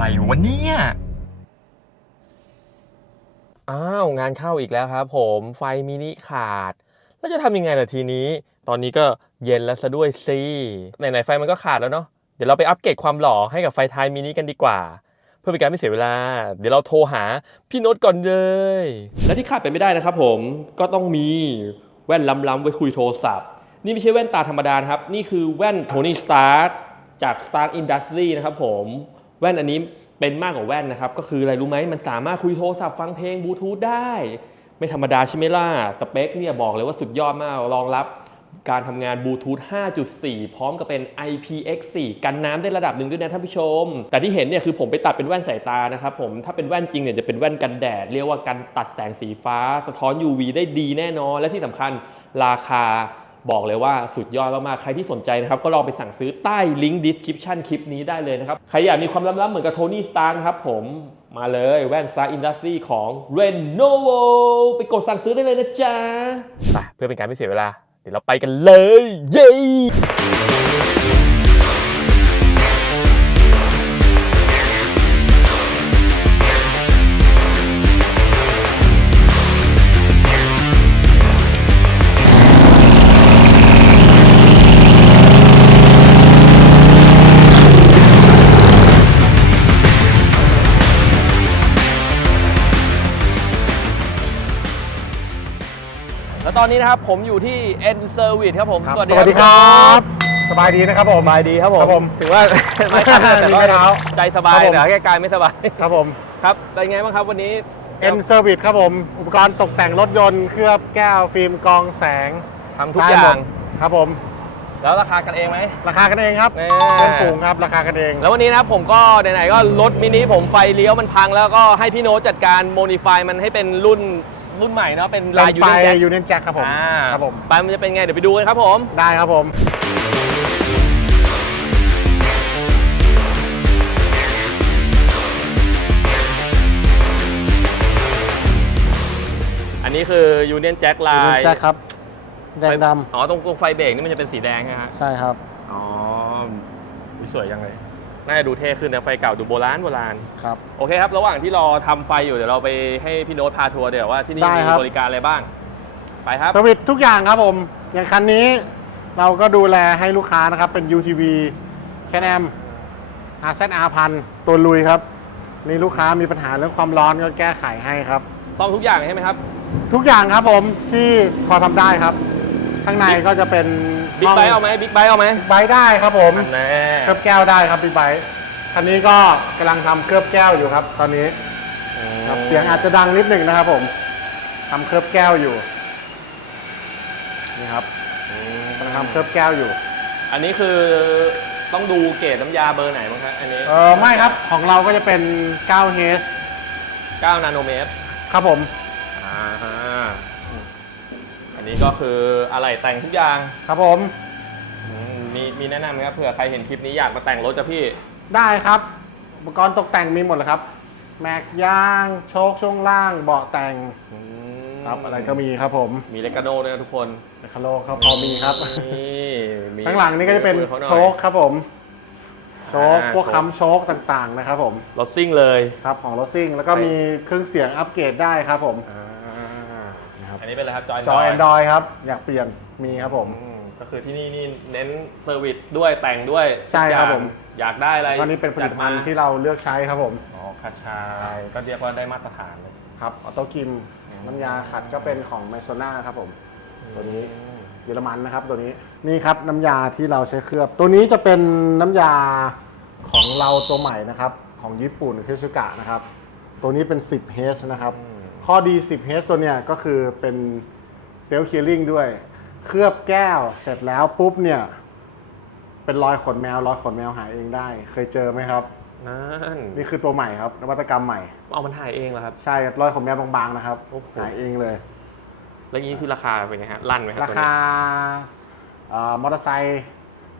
อะไรวะเนี่ย อ้าว งานเข้าอีกแล้วครับผมไฟมินิขาด แล้วจะทำยังไงล่ะทีนี้ ตอนนี้ก็เย็นแล้วซะด้วยสิไหนๆไฟมันก็ขาดแล้วเนาะเดี๋ยวเราไปอัปเกรดความหล่อให้กับไฟท้ายมินิกันดีกว่า เพื่อเป็นการไม่เสียเวลา เดี๋ยวเราโทรหาพี่โน้ตก่อนเลย และที่ขาดไปไม่ได้นะครับผมก็ต้องมีแว่นล้ำๆไว้คุยโทรศัพท์ นี่ไม่ใช่แว่นตาธรรมดานะครับ นี่คือแว่นโทนี่สตาร์จาก Stark Industry นะครับผม แว่นอันนี้เป็นมากกว่าแว่นนะครับ ก็คืออะไรรู้ไหมมันสามารถคุยโทรศัพท์ฟังเพลงบลูทูธได้ ไม่ธรรมดาใช่ไหมล่ะ สเปคเนี่ยบอกเลยว่าสุดยอดมากรองรับการทำงานบลูทูธ 5.4 พร้อมกับเป็น IPX4 กันน้ำได้ระดับหนึ่งด้วยนะท่านผู้ชม แต่ที่เห็นเนี่ยคือผมไปตัดเป็นแว่นสายตานะครับผม ถ้าเป็นแว่นจริงเนี่ยจะเป็นแว่นกันแดด เรียกว่ากันตัดแสงสีฟ้า สะท้อน UV ได้ดีแน่นอน และที่สำคัญราคา บอกเลยว่าสุดยอดมากๆ ใครที่สนใจนะครับ ก็ลองไปสั่งซื้อใต้ลิงก์ description คลิปนี้ได้เลยนะครับ ใครอยากมีความล้ำๆเหมือนกับโทนี่สตาร์นะครับผมมาเลยแว่นซาอินดัสซีของ Lenovo ไปกดสั่งซื้อได้เลยนะจ๊ะเพื่อเป็นการไม่เสียเวลา เดี๋ยวเราไปกันเลย เย้ ตอนนี้นะครับผมอยู่ที่ N Service ครับผมครับสวัสดีครับ สบายดีนะครับผมสบายดีครับผมครับผมถือว่าไม่ขัดแต่มีว่าไม้เท้าใจสบายครับผมแต่แค่กายไม่สบายครับผมครับเป็นไงบ้างครับวันนี้ N Service ครับผมอุปกรณ์ตกแต่งรถยนต์เคลือบแก้วฟิล์มกรองแสงทำทุกอย่างได้หมดครับผมแล้วราคากันเองไหม ราคากันเองครับแน่เป็นฝูงครับ ราคากันเอง แล้ววันนี้นะครับผมก็ไหนๆก็รถมินิผมไฟเลี้ยวมันพังแล้วก็ให้พี่โน้ตจัดการโมดิฟายมันให้เป็นรุ่น รุ่นใหม่เนาะเป็นลายยูไฟนิแจ็คยูเนนแจ็คครับผมอ่าครับผมไปมันจะเป็นไงเดี๋ยวไปดูกันครับผมได้ครับผมอันนี้คือยูเนียนแจ็คลายูเนยนแจ็คครับแดงดอ๋อตรงตรงไฟเบรกนี่มันจะเป็นสีแดงนะฮะำใช่ครับอ๋ออุ๊ยสวยยังเลย น่าจะดูเท่ขึ้นนะไฟเก่าดูโบราณโบราณครับ โอเคครับระหว่างที่รอทำไฟอยู่เดี๋ยวเราไปให้พี่โน้ตพาทัวร์เดี๋ยวว่าที่นี่ได้มีครับ บริการอะไรบ้าง ไปครับสวิตช์ทุกอย่างครับผม อย่างคันนี้เราก็ดูแลให้ลูกค้านะครับ เป็น UTV แคนแอม RZR พันตัวลุยครับ นี่ลูกค้ามีปัญหาเรื่องความร้อนก็แก้ไขให้ครับ ซ่อมทุกอย่างใช่ไหมครับ ทุกอย่างครับผมที่พอทำได้ครับ ข้างในก็จะเป็นบิ๊กไบค์เอาไหมบิ๊กไบค์เอาไหมไบค์ได้ครับผมอันแน่เคลือบแก้วได้ครับบิ๊กไบค์คันนี้ก็กำลังทำเคลือบแก้วอยู่ครับ ตอนนี้ครับเสียงอาจจะดังนิดหนึ่งนะครับผมทำเคลือบแก้วอยู่นี่ครับกำลังทำเคลือบแก้วอยู่ อันนี้คือต้องดูเกรดน้ำยาเบอร์ไหนบ้างครับอันนี้เออไม่ครับของเราก็จะเป็น 9H 9นาโนเมตรครับผมอ่าฮะ อันนี้ก็คืออะไรแต่งทุกอย่างครับผมอืมมีมีแนะนำไหมครับเผื่อใครเห็นคลิปนี้อยากมาแต่งรถจ้ะพี่ ได้ครับ อุปกรณ์ตกแต่งมีหมดเลยครับ แม็กยางโชคช่วงล่างเบาะแต่งอืมครับอะไรก็มีครับผมมีเลกาโนด้วยนะทุกคนคาโลครับพอมีครับ นี่มีข้างหลังนี่ก็จะเป็นคุยกับขาหอยโชคครับผม โชคอ่าพวกโชคค้ำโชคต่างๆนะครับผม รถซิ่งเลย ครับของรถซิ่งแล้วก็ไปมีเครื่องเสียงอัปเกรดได้ครับผม อ่านะครับ อันนี้เป็นอะไรครับจอยจอ Android ครับ อยากเปลี่ยนมีครับผมอืมก็คือที่นี่นี่เน้นเซอร์วิสด้วยแต่งด้วยใช่ครับทุกอย่างผม อยากได้อะไรก็นี่เป็นผลิตภัณฑ์จัดมาที่เราเลือกใช้ครับผมอ๋อคาชายก็เรียกว่าได้มาตรฐานเลยครับออโต้กิมน้ำยาขัดก็เป็นของไมโซน่าครับผม ตัวนี้เยอรมันนะครับตัวนี้นี่ครับน้ำยาที่เราใช้เคลือบ ตัวนี้จะเป็นน้ำยาของเราตัวใหม่นะครับ ของญี่ปุ่นคือชูกะนะครับ ตัวนี้เป็น 10H นะครับ ข้อดี 10H ตัวเนี้ยก็คือเป็นเซลล์เคลียริงด้วย เคลือบแก้วเสร็จแล้วปุ๊บเนี่ย เป็นรอยขนแมวรอยขนแมวหายเองได้ เคยเจอไหมครับ นั่นนี่คือตัวใหม่ครับนวัตกรรมใหม่ เอามันถ่ายเองเหรอครับ ใช่รอยขนแมวบางๆนะครับโอ้โห หายเองเลย แล้วนี้คือราคาเป็นไงฮะลั่นไหมครับราตัวคานี้เอ่อมอเตอร์ไซค์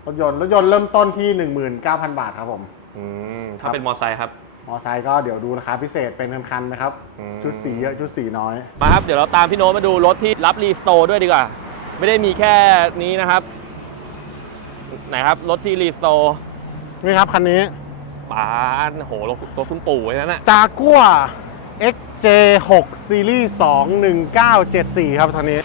รถยนต์รถยนต์เริ่มต้นที่ 19,000 บาทครับผม อืมครัถ้าบเป็นมอไซค์ครับ มอเตอร์ไซค์ก็เดี๋ยวดูราคาพิเศษเป็นคันๆนะครับ อืม ชุดสีเยอะชุดสีน้อย มาครับ เดี๋ยวเราตามพี่โน้ตมาดูรถที่รับรีสโตร์ด้วยดีกว่า ไม่ได้มีแค่นี้นะครับ ไหนครับ รถที่รีสโตร์นี่ครับ คันนี้ปานโหรถตัวคุณปู่ไว้นั่นน่ะจากัว XJ6 ซีรีส์21974 ครับตอนนี้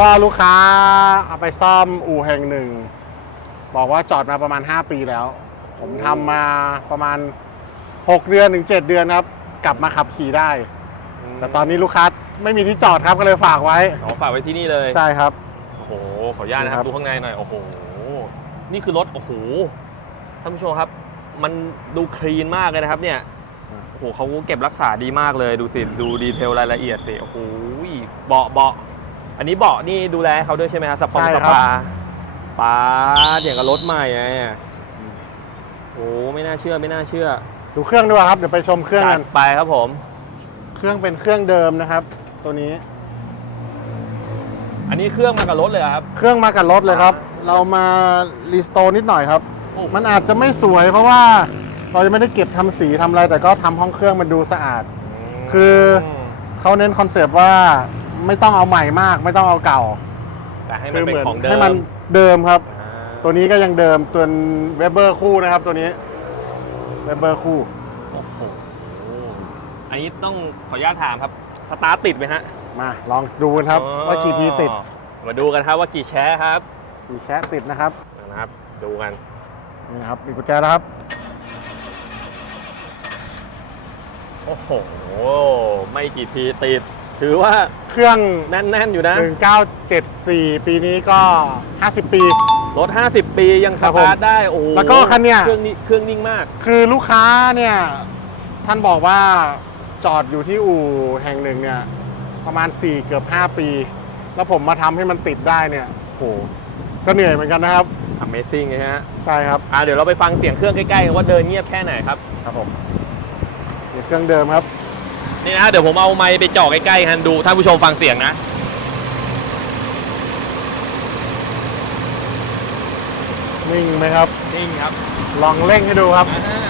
ก็ลูกค้าเอาไปซ่อมอู่แห่งหนึ่ง บอกว่าจอดมาประมาณ 5 ปีแล้ว ผมทำมาประมาณ 6 เดือนถึง 7 เดือนครับ กลับมาขับขี่ได้ แต่ตอนนี้ลูกค้าไม่มีที่จอดครับก็เลยฝากไว้ ขอฝากไว้ที่นี่เลย ใช่ครับ โอ้โห ขออนุญาตนะคครัรับบ ดูข้างในหน่อย โอ้โห นี่คือรถ โอ้โห ท่านผู้ชมครับ มันดูคลีนมากเลยนะครับ เนี่ย โอ้โหเขาเก็บรักษาดีมากเลย ดูสิ ดูดีเทลรายละเอียดสิ โอ้โห เบาะเบาะ อันนี้เบาะนี่ดูแลให้เขาด้วยใช่ไหมครับสปองใช่สครับ ปาปาดอย่างกับรถใหม่ไงโอ้โหไม่น่าเชื่อไม่น่าเชื่อดูเครื่องด้วยครับ เดี๋ยวไปชมเครื่องจักัดนไปครับผม เครื่องเป็นเครื่องเดิมนะครับ ตัวนี้ อันนี้เครื่องมากับรถเลยเหรอครับ เครื่องมากับรถเลยครับ เรามารีสโตร์นิดหน่อยครับ โอ้โหมันอาจจะไม่สวยเพราะว่าเรายังไม่ได้เก็บทำสีทำอะไร แต่ก็ทำห้องเครื่องมันดูสะอาด คือเขาเน้นคอนเซปต์ว่า ไม่ต้องเอาใหม่มาก ไม่ต้องเอาเก่าแต่ให้มันเป็นของเดิมให้มันเดิมครับ อ่าตัวนี้ก็ยังเดิมตัวเวเบอร์คู่นะครับ ตัวนี้เวเบอร์คู่ โอ้โหอันนี้ต้องขออนุญาตถามครับ สตาร์ทติดไหมฮะมาลองดูกันครับอ๋อว่ากี่พีติดมาดูกันครับว่ากี่แชร์ครับกี่แชะติดนะครับนะครับ ดูกัน นี่นะครับมีกุญแจนะครับโอ้โห ไม่กี่ทีติด ถือว่าเครื่องแน่นๆอยู่นะ 1974 ปีนี้ก็ 50 ปี รถ 50 ปียังครัสบผมตาร์ทได้ โอ้โหแล้วก็คันเนี้ย เครื่องนี้เครื่องนิ่งมาก คือลูกค้าเนี่ย ท่านบอกว่าจอดอยู่ที่อู่แห่งหนึ่งเนี่ย ประมาณ 4 เกือบ 5 ปี แล้วผมมาทำให้มันติดได้เนี่ยโหก็เหนื่อยเหมือนกันนะครับ Amazing เลยฮะใช่ครับอ่าเดี๋ยวเราไปฟังเสียงเครื่องใกล้ๆกันว่าเดินเงียบแค่ไหนครับ ครับผมนี่เครื่องเดิมครับ นี่นะเดี๋ยวผมเอาไมค์ไปจ่อใกล้ๆกันดูท่านผู้ชมฟังเสียงนะนิ่งไหมครับ นิ่งครับลองเร่งให้ดูครับอ่า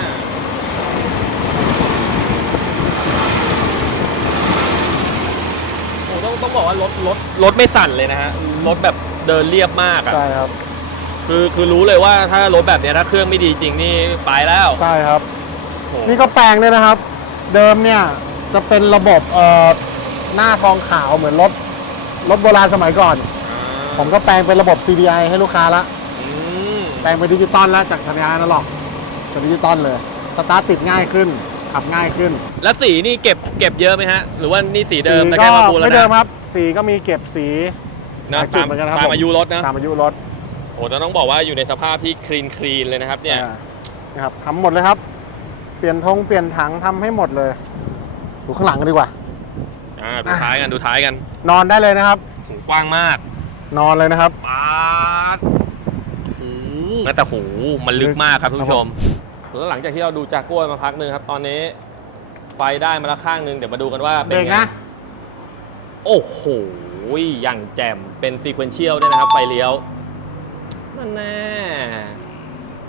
โอ้ต้องต้องบอกว่ารถรถรถไม่สั่นเลยนะฮะรถแบบเดินเรียบมากอะใช่ครับ คือคือรู้เลยว่าถ้ารถแบบเนี้ยถ้าเครื่องไม่ดีจริงนี่ไปแล้ว ใช่ครับ โอ้โหนี่ก็แปลงเลยนะครับ เดิมเนี่ย จะเป็นระบบเอ่อหน้าทองขาวเหมือนรถรถโบราณสมัยก่อนอ่าผมก็แปลงเป็นระบบ CDI ให้ลูกค้าละ อืมแปลงเป็นดิจิตอลแล้วจากสัญญาณนะหรอกเป็นดิจิตอลเลย สตาร์ทติดง่ายขึ้น ขับง่ายขึ้นแล้วสีนี่เก็บเก็บเยอะไหมฮะ หรือว่านี่สีเดิมแต่ก็แค่มาปูแล้วไม่เดิมนะครับ สีก็มีเก็บสี นะหลายจุดตามเหมือนกันครับตามผม อายุรถนะ ตามอายุรถโอ้แต่ต้องบอกว่าอยู่ในสภาพที่คลีนคลีนเลยนะครับเนี่ย อ่านะครับทำหมดเลยครับ เปลี่ยนธงเปลี่ยนถังทำให้หมดเลย ดูข้างหลังกันดีกว่า อ่าดูท้ายกันดูท้ายกันนอนได้เลยนะครับหูกว้างมากนอนเลยนะครับ ปาดหูแต่หูมันลึกมากครับคุณผู้ชม แล้วหลังจากที่เราดูจากกล้วยมาพักหนึ่งครับ ตอนนี้ ไฟได้มาแล้วข้างหนึ่งเดี๋ยวมาดูกันว่าเป็นเบรกไงนะ โอ้โหอย่างแจ่มเป็นซีเควนเชียลด้วยนะครับ ไฟเลี้ยวนั่นแน่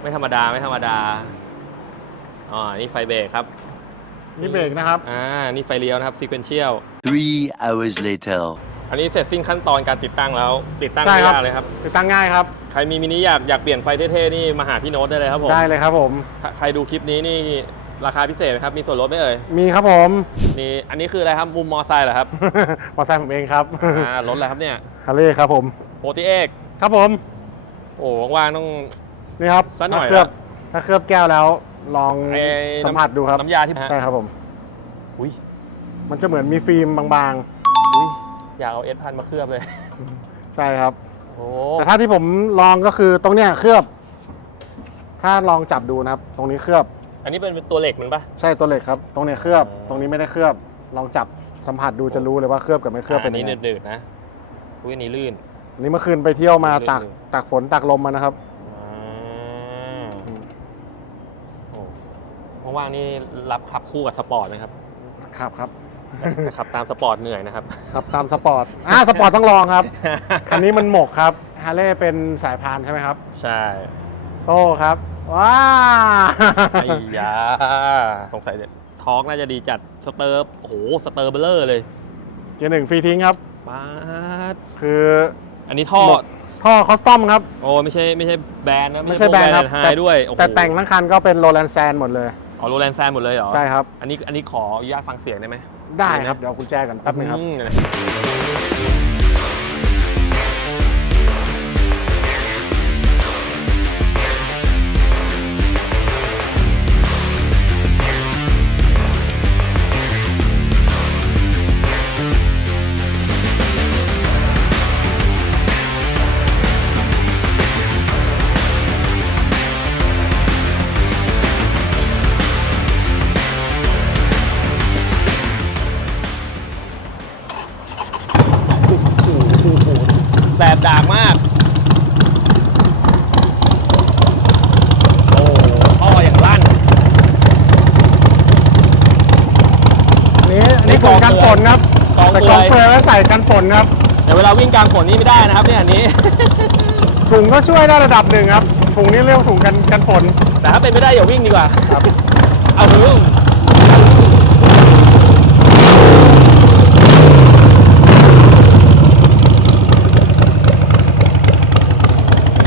ไม่ธรรมดาไม่ธรรมดาอ๋อนี่ไฟเบรกครับ นี่เบรกนะครับ อ่า นี่ไฟเลี้ยวนะครับซีเควนเชียล Three hours later. อันนี้เสร็จสิ้นขั้นตอนการติดตั้งแล้ว ติดตั้งใช่ไม่ครับ ยากเลยครับ ติดตั้งง่ายครับ ใครมีมินิอยากอยากเปลี่ยนไฟเท่ๆนี่มาหาพี่โน้ตได้เลยครับผมได้เลยครับผม ถ้าใครดูคลิปนี้นี่ราคาพิเศษไหมครับ มีส่วนลดไหมเอ่ย มีครับผมมีอันนี้คืออะไรครับ มุมมอไซค์เหรอครับ มอไซค์ผมเองครับอ่ารถอะไรครับเนี่ยฮาร์เลย์ครับผม โฟตีเอ็กครับผม โอ้ว่างๆต้อง นี่ครับสักหน่อย ถ้าเคลือบละถ้าเคลือบแก้วแล้ว ลองไอ้สัมผัสดูครับน้ำยาที่ ใช่ครับผม อุ้ยมันจะเหมือนมีฟิล์มบางอุ้ยอยากเอาเอสพันมาเคลือบเลย ๆ ใช่ครับ โอ้แต่ถ้าที่ผมลองก็คือตรงเนี้ยเคลือบ ถ้าลองจับดูนะครับ ตรงนี้เคลือบ อันนี้เป็นตัวเหล็กมันปะ ใช่ตัวเหล็กครับ ตรงเนี้ยเคลือบ อ๋อ ตรงนี้ไม่ได้เคลือบ ลองจับสัมผัสดูจะรู้เลยว่าเคลือบกับไม่เคลือบเป็นอันยังนี้ไงเดือดๆนะอุ้ยอันนี้ลื่น อันนี้เมื่อคืนไปเที่ยวมาลื่นๆตากตากฝนตากลมมานะครับ อ่าโอ้ ว่างๆนี่รับขับคู่กับสปอร์ตไหมครับ ครับครับแต่แต่ขับตามสปอร์ตเหนื่อยนะครับ ครับตามสปอร์ตอ่าสปอร์ตต้องลองครับ คันนี้มันหมกครับฮาร์เลย์เป็นสายพานใช่ไหมครับ ใช่โซ่ครับ ว้าไอ้ยาสงสัยทอร์กน่าจะดีจัดสเตอร์โอ้โหสเตอร์เบลเลอร์เลย เกียร์หนึ่งฟรีทิ้งครับปาดคือ อันนี้ท่อหมดท่อคอสตอมครับ โอ้ไม่ใช่ไม่ใช่แบรนด์นะไม่ใช่แบรนด์ครับไฮแต่ด้วยโอ้โหแต่แต่งทั้งคันก็เป็นโรแลนแซนหมดเลย อ๋อโรแลนด์แซนหมดเลยเหรอใช่ครับ อันนี้อันนี้ขออนุญาตฟังเสียงได้ไหมได้ครับเดี๋ยวเอากุญแจกันแป๊บนึงครับ อืม กันฝนครับ แต่เวลาวิ่งกลางฝนนี่ไม่ได้นะครับเนี่ยอันนี้ ถุงก็ช่วยได้ระดับหนึ่งครับ ถุงนี้เรียกว่าถุงกันกันฝน แต่ถ้าเป็นไม่ได้อย่าวิ่งดีกว่าครับเอาหึ่ง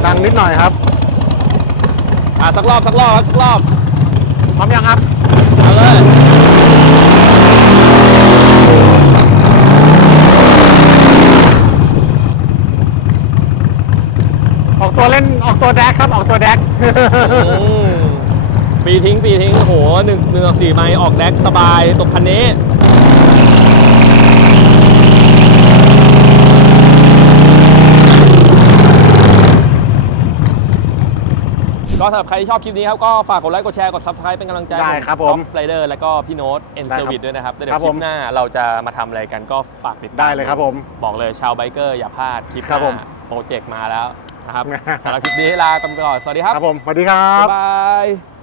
ดังนิดหน่อยครับ อะสักรอบสักรอบครับสักรอบพร้อมยังครับ เอาเลย ออกตัวเล่น ออกตัวแดกครับออกตัวแดก อืมฟรีทิ้งฟรีทิ้งโอ้โหหนึ่งหนึ่งต่อสี่ไมล์ออกแดกสบายตกคันนี้ ก็สำหรับใครที่ชอบคลิปนี้ครับ ก็ฝากกดไลค์ กดแชร์ กด subscribe เป็นกำลังใจได้ครับผมสไลเดอร์แล้วก็พี่โน้ตเอ็นได้เซคอรับร์วิสด้วยนะครับแล้วเดี๋ยครัวบคลิผม ปหน้าเราจะมาทำอะไรกันก็ฝากติดตามได้เลยครับผม บอกเลยชาวไบเกอร์อย่าพลาดคลิปหครับผน้ามโปรเจกต์มาแล้ว นะครับครับ สำหรับคลิปนี้ลากันไปก่อน สวัสดีครับ ครับผมสวัสดีครับ บ๊ายบาย